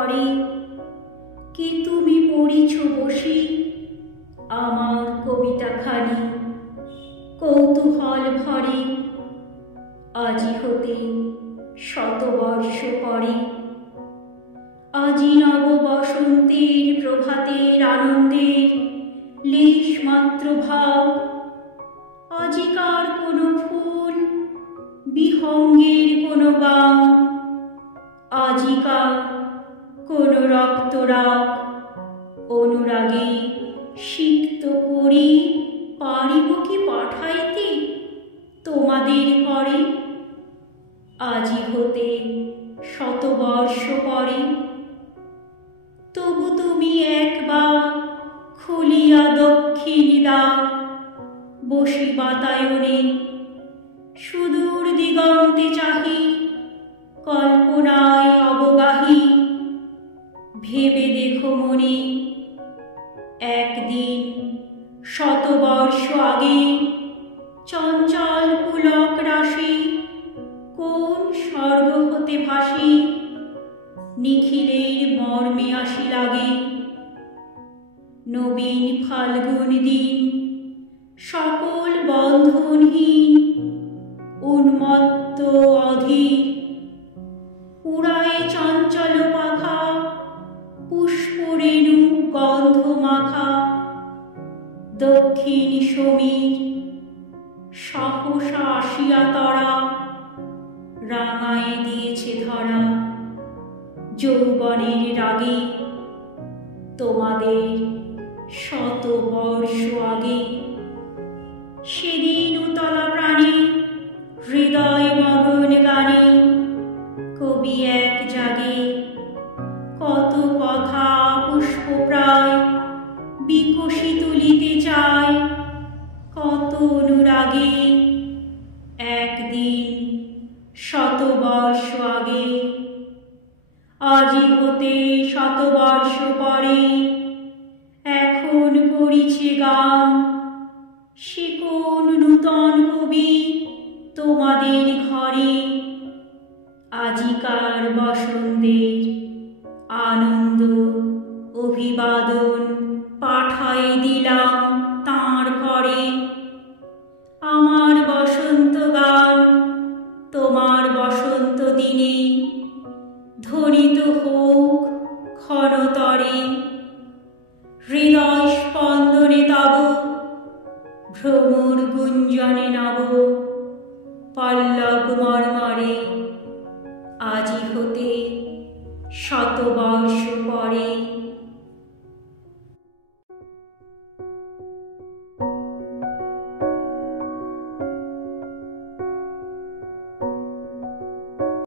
করে কি তুমি পড়িছ বসি আমার কবিতাখানি কৌতূহল ভরে। আজি হতে শতবর্ষ পরে, আজি নব বসন্তের প্রভাতের আনন্দের লেশ মাত্র ভাব। আজিকার কোনো ফুল বিহঙ্গের কোনো গান, আজিকার কোনো রক্তরাগ অনুরাগে সিক্ত করি পারিব কি পাঠাইতে তোমাদের করে। আজি হতে শতবর্ষ পরে, তবু তুমি একবার খুলিয়া দক্ষিণ দ্বার বসি বাতায়নে সুদূর দিগন্তে চাহি কল্পনায় অবগাহী। ভেবে দেখো মনে একদিন শতবর্ষ আগে চঞ্চল পুলক রাশি কোন স্বর্গ হতে ভাসি নিখিলের মর্মে আসি লাগে। নবীন ফাল্গুন দিন সকল বন্ধনহীন উন্মত্ত অধীর, উড়ায় চঞ্চল পাখা পুষ্পরেণু গন্ধ মাখা। দক্ষিণ সমীর সহসা আসিয়া তরা রাঙায় দিয়েছে ধরা যৌবনের রাগে তোমাদের শতবর্ষ আগে। সেদিন উতলা প্রাণে হৃদয় মগন গানে কবি এক জাগে কত কথা পুষ্প প্রায় বিকশি তুলিতে চায় কত অনুরাগে একদিন শতবর্ষ আগে। আজি হতে শতবর্ষ পরে এখন করিছে গান, সে কোন নূতন কবি তোমাদের ঘরে। আজিকার বসন্তের আনন্দ অভিবাদন পাঠাই দিলাম তাঁর করে। আমার বসন্ত গান তোমার বসন্ত দিনে ধ্বনিত হোক ক্ষণতরে। হৃদয় স্পন্দনে তব ভ্রমর গুঞ্জনে নব পল্লব মর্মরে। আজি হতে শতবর্ষ পরে।